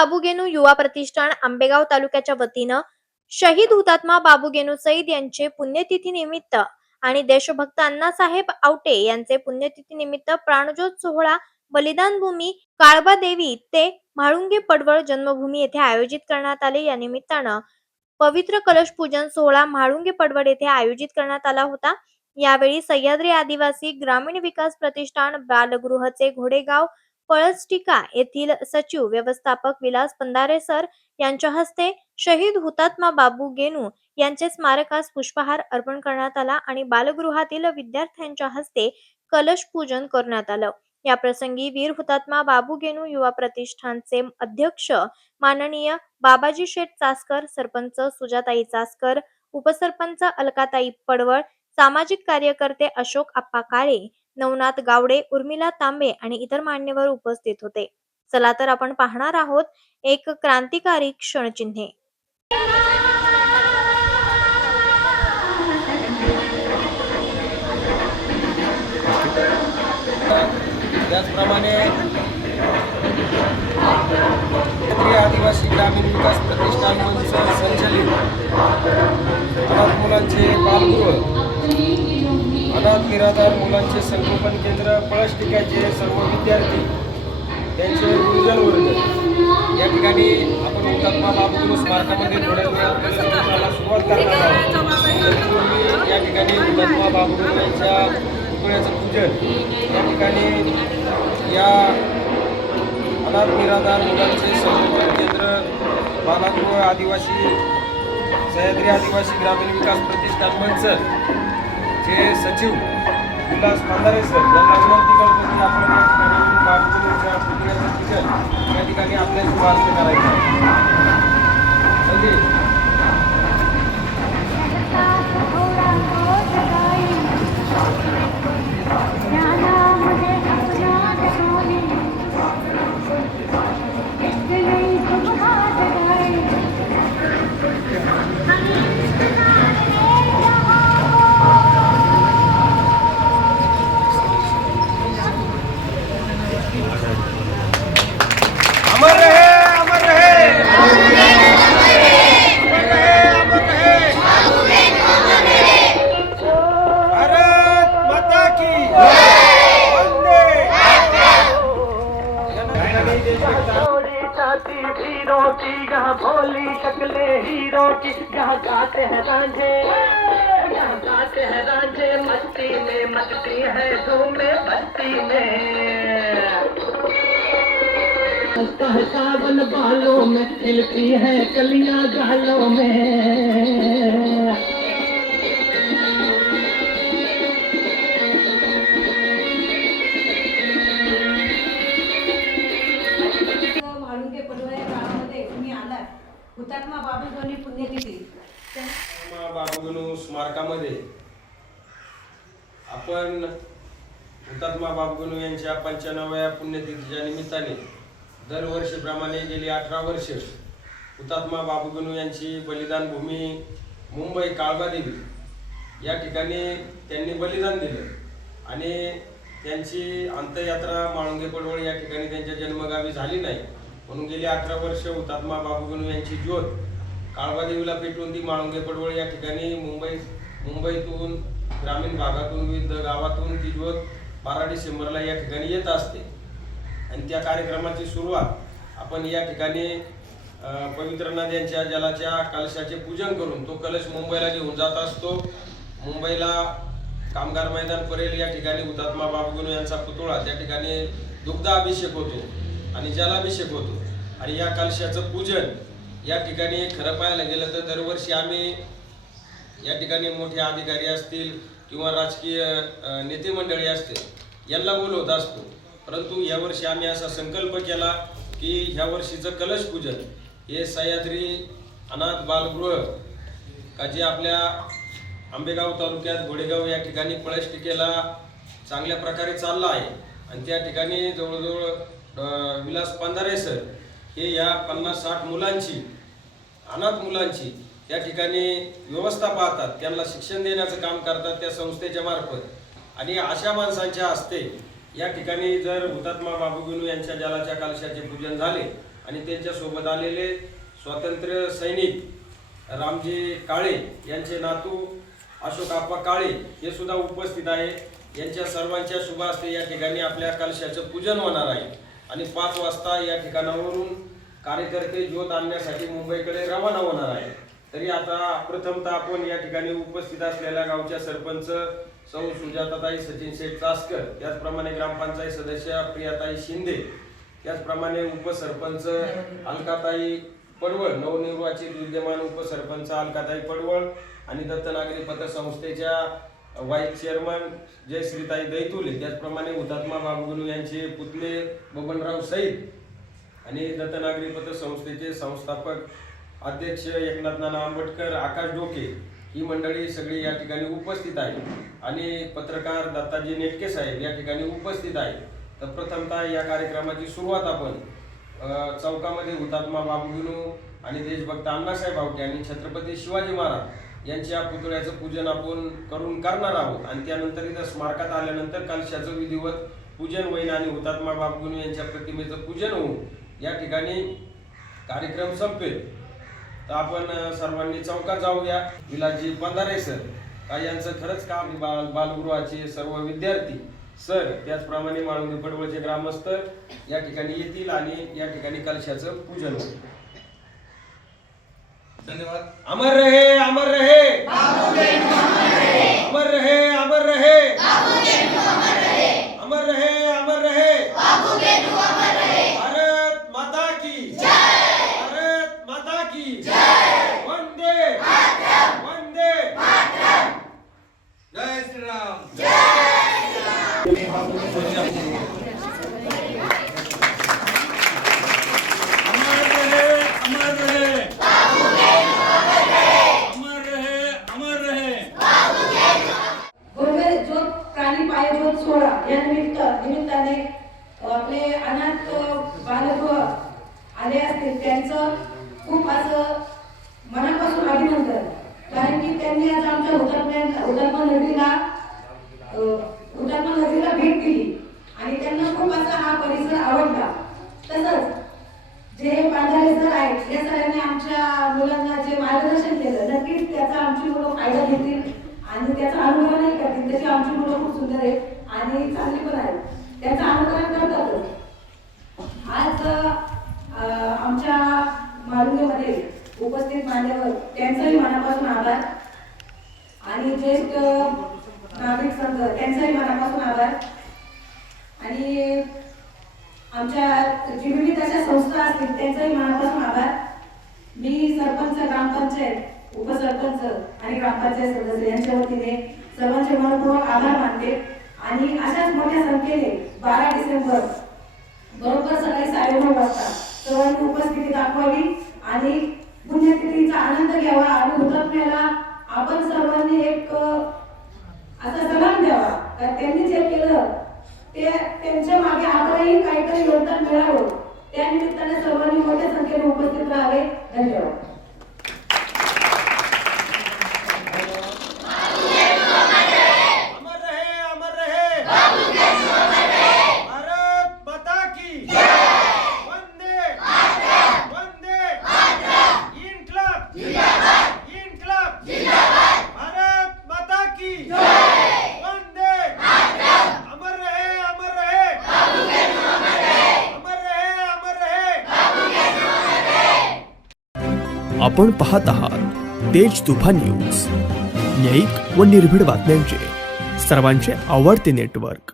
बाबू युवा प्रतिष्ठान आंबेगाव तालुक्याच्या वतीनं शहीद हुतात्मा बाबू सईद यांचे पुण्यतिथी निमित्त आणि देशभक्त अण्णासाहेब आवटे यांचे पुण्यतिथी निमित्त प्राणज्योत सोहळा बलिदान भूमी काळबा देवी ते म्हाळुंगे पडवळ जन्मभूमी येथे आयोजित करण्यात आले। या निमित्तानं पवित्र कलश पूजन सोहळा म्हाळुंगे पडवळ येथे आयोजित करण्यात आला होता। यावेळी सह्याद्री आदिवासी ग्रामीण विकास प्रतिष्ठान बालगृहचे घोडेगाव पळसटिका येथील सचिव व्यवस्थापक विलास पंधारे सर यांच्या हस्ते शहीद हुतात्मा बाबू यांचे स्मारकास पुष्पहार अर्पण करण्यात आला आणि बालगृहातील विद्यार्थ्यांच्या हस्ते कलश पूजन करण्यात आलं। या प्रसंगी वीर हुतात्मा बाबू युवा प्रतिष्ठानचे अध्यक्ष माननीय बाबाजी शेठ चासकर, सरपंच सुजाताई चासकर, उपसरपंच अलकाताई पडवळ, सामाजिक कार्यकर्ते अशोक आप्पा काळे, नवनाथ गावडे, उर्मिला तांबे आणि इतर मान्यवर उपस्थित होते। चला तर आपण पाहणार आहोत एक क्रांतिकारी क्षणचिन्हे। त्याचप्रमाणे आदिवासी ग्रामीण विकास प्रतिष्ठान संचलित अनाथ मुलांचे बालगृह, अनाथ निराधार मुलांचे संगोपन केंद्र पळसटिक्याचे सर्व विद्यार्थी त्यांचे गुरुजन वर्ग या ठिकाणी आपण हुतात्मा बाबू स्मारकामध्ये थोड्या सुरुवात करणार आहोत। या ठिकाणी हुतात्मा बाबू यांच्या पुतळ्याचं पूजन या ठिकाणी या अनाथ निराधार मुलांचे संगोपन केंद्र बालगृह आदिवासी सह्याद्री आदिवासी ग्रामीण विकास प्रतिष्ठान मंचर चे सचिव विलास पंधारे सर यांना विनंती करतो की आपण बाबूच्या पुतळ्याचं पूजन या ठिकाणी आपल्या शुभारंभ करायचा अमर रहे, अमर रहे, अमर रहे, अमर रहे, भारत माता की वंदे हीरो की यहाँ भोली शक्ले हीरो की यहाँ गाते हैं रांझे, यहाँ गाते हैं रांझे, मस्ती में मस्ती है धूमे बस्ती में, हंसता है सावन बालों में, खिलती है कलियां गालों में। म्हाळुंगे पडवळ या गावामध्ये तुम्ही आलात हुतात्मा बाबू पुण्यतिथी बाबू स्मारकामध्ये आपण हुतात्मा बाबू यांच्या 95व्या पुण्यतिथीच्या निमित्ताने दरवर्षीप्रमाणे गेली 18 वर्ष हुतात्मा बाबू यांची बलिदान भूमी मुंबई काळबा देवी या ठिकाणी त्यांनी बलिदान दिलं आणि त्यांची अंत्ययात्रा म्हाळुंगे पडवळ या ठिकाणी त्यांच्या जन्मगावी झाली नाही, म्हणून गेली 18 वर्ष हुतात्मा बाबू यांची ज्योत काळबा देवीला पेटवून ती म्हाळुंगे पडवळ या ठिकाणी मुंबईतून ग्रामीण भागातून विविध गावातून ती ज्योत 12 डिसेंबरला या ठिकाणी येत असते आणि त्या कार्यक्रमाची सुरुवात आपण या ठिकाणी पवित्र नद्यांच्या जलाच्या कलशाचे पूजन करून तो कलश मुंबईला घेऊन जात असतो। मुंबईला कामगार मैदान परेल या ठिकाणी हुतात्मा बाबू यांचा पुतळा त्या ठिकाणी दुग्धाभिषेक होतो आणि जलाभिषेक होतो आणि या कलशाचं पूजन या ठिकाणी खरं पाहायला गेलं तर दरवर्षी आम्ही या ठिकाणी मोठे अधिकारी असतील किंवा राजकीय नेते मंडळी असतील यांना बोलवत असतो, परंतु यावर्षी आम्ही असा संकल्प केला की ह्या वर्षीचं कलश पूजन हे सह्याद्री अनाथ बालगृह का जे आपल्या आंबेगाव तालुक्यात घोडेगाव या ठिकाणी पळसटिकेला चांगल्या प्रकारे चालला आहे आणि त्या ठिकाणी जवळजवळ विलास पंधारे सर हे या 50-60 मुलांची अनाथ मुलांची त्या ठिकाणी व्यवस्था पाहतात, त्यांना शिक्षण देण्याचं काम करतात त्या संस्थेच्या मार्फत आणि अशा माणसांच्या हस्ते या ठिकाणी जर हुतात्मा बाबू यांच्या जलाच्या कलशाचे पूजन झाले आणि त्यांच्यासोबत आलेले स्वातंत्र्य सैनिक रामजी काळे यांचे नातू अशोक आप्पा काळे हे सुद्धा उपस्थित आहे. यांच्या सर्वांच्या शुभ हस्ते या ठिकाणी आपल्या कलशाचं पूजन होणार आहे आणि 5 वाजता या ठिकाणावरून कार्यकर्ते ज्योत आणण्यासाठी मुंबईकडे रवाना होणार आहे. तरी आता प्रथमतः आपण या ठिकाणी उपस्थित असलेल्या गावच्या सरपंच सौ सुजाताताई सचिन शेठ चासकर, त्याचप्रमाणे ग्रामपंचायत सदस्य प्रियाताई शिंदे, त्याचप्रमाणे उपसरपंच अलकाताई पडवळ, नवनिर्वाचित विद्यमान उपसरपंच अलकाताई पडवळ आणि दत्तनागरी पतसंस्थेच्या व्हाईस चेअरमन जयश्रीताई दैतुले, त्याचप्रमाणे हुतात्मा बाबूगणू यांचे पुतणे बबनराव सईद आणि दत्तनागरी पतसंस्थेचे संस्थापक अध्यक्ष एकनाथ नाना आंबटकर, आकाश डोके ही मंडळी सगळी या ठिकाणी उपस्थित आहे आणि पत्रकार दत्ताजी नेटके साहेब या ठिकाणी उपस्थित आहे. तर प्रथमतः या कार्यक्रमाची सुरुवात आपण चौकामध्ये हुतात्मा बाबूगणू आणि देशभक्त अण्णासाहेब आवटे आणि छत्रपती शिवाजी महाराज यांच्या पुतळ्याचं पूजन आपण करणार आहोत आणि त्यानंतर इथं स्मारकात आल्यानंतर कलशाचं विधिवत पूजन होईल आणि हुतात्मा बाबूगणू यांच्या प्रतिमेचं पूजन होऊन या ठिकाणी कार्यक्रम संपेल. तर आपण सर्वांनी चौकात जाऊया. विलासजी बंधारे सर यांचं खरंच काम, बालगृहाचे सर्व विद्यार्थी सर, त्याचप्रमाणे माळुंगी पडवळचे ग्रामस्थ या ठिकाणी येतील आणि या ठिकाणी कलशाचं पूजन होईल. धन्यवाद. अमर रहे, अमर रहे, अमर रहे, अमर रहे, अमर रहे, अमर रहे, भारत माता की जय, भारत माता की जय, वंदे वंदे जय श्रीराम. अमर रहे, अमर रहे, अमर रहे, अमर रहे. गोरवे ज्योत प्राणी पाय ज्योत सोहळा या निमित्ताने आपले अनाथ बालगृह आले असतील त्यांचं खूप असं मनापासून अभिनंदन, कारण की त्यांनी आज आमच्या हुतात्मा नदीला भेट दिली आणि त्यांना खूप असा हा परिसर आवडला. तसंच जे बांधारे सर आहेत या सरांनी आमच्या मुलांना जे मार्गदर्शन केलं, नक्कीच त्याचा आमची मुलं फायदा घेतील आणि त्याचा अनुकरणही करतील. तशी आमची मुलं खूप सुंदर आहेत आणि चांगली पण आहेत, त्याचं अनुकरण करतातच. आज आमच्या मालुंगीमध्ये उपस्थित मान्यवर त्यांचाही मनापासून आभार आणि ज्येष्ठ नागरिक संघ त्यांचाही मनापासून आभार आणि आमच्या जी विविध अशा संस्था असतील त्यांचाही मनापासून आभार. मी सरपंच, ग्रामपंचायत, उपसरपंच आणि ग्रामपंचायत सदस्य यांच्या वतीने सर्वांचे मनपूर्वक आभार मानते आणि अशाच मोठ्या संख्येने 12 डिसेंबर बरोबर सकाळी 9:30 वाजता सर्वांनी उपस्थिती दाखवावी आणि पुण्यतिथीचा आनंद घ्यावा आणि हुतात्म्याला आपण सर्वांनी एक असा सलाम द्यावा, कारण त्यांनी जे केलं ते त्यांच्या मागे आपल्यालाही काहीतरी योगदान मिळावं. त्या निमित्ताने सर्वांनी मोठ्या संख्येने उपस्थित राहावे. धन्यवाद. अमर रहे, अमर रहे, भारत माता की वंदे वंदे, इन्क्लाब इन्क्लाब, भारत माता की वंदे, अमर रहे, अमर रहे, अमर रहे, अमर रहे. आपण पाहत आहात तेज तुफान न्यूज, न्यायिक व निर्भीड बातम्यांचे सर्वांचे आवडते नेटवर्क.